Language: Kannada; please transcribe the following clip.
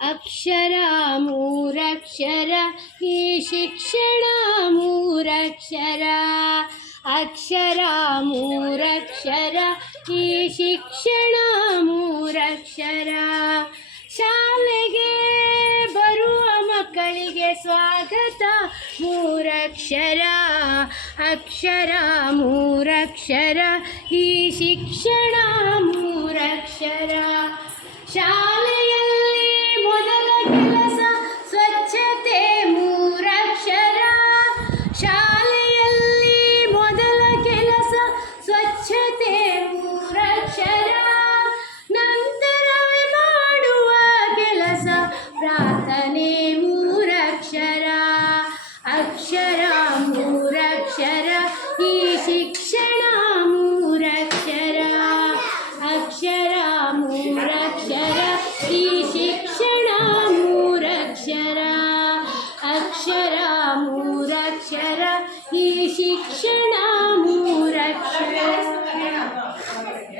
ಅಕ್ಷರ ಮೂರಕ್ಷರ, ಈ ಶಿಕ್ಷಣ ಮೂರಕ್ಷರ. ಅಕ್ಷರ ಮೂರಕ್ಷರ, ಈ ಶಿಕ್ಷಣ ಮೂರಕ್ಷರ. ಶಾಲೆಗೆ ಬರುವ ಮಕ್ಕಳಿಗೆ ಸ್ವಾಗತ ಮೂರಕ್ಷರ. ಅಕ್ಷರ ಮೂರಕ್ಷರ, ಈ ಶಿಕ್ಷಣ ಮೂರಕ್ಷರ. ಶಾಲೆಯಲ್ಲಿ అనే మూరక్షర అక్షర మూరక్షర ఈ శిక్షణ మూరక్షర అక్షర మూరక్షర ఈ శిక్షణ మూరక్షర అక్షర మూరక్షర ఈ శిక్షణ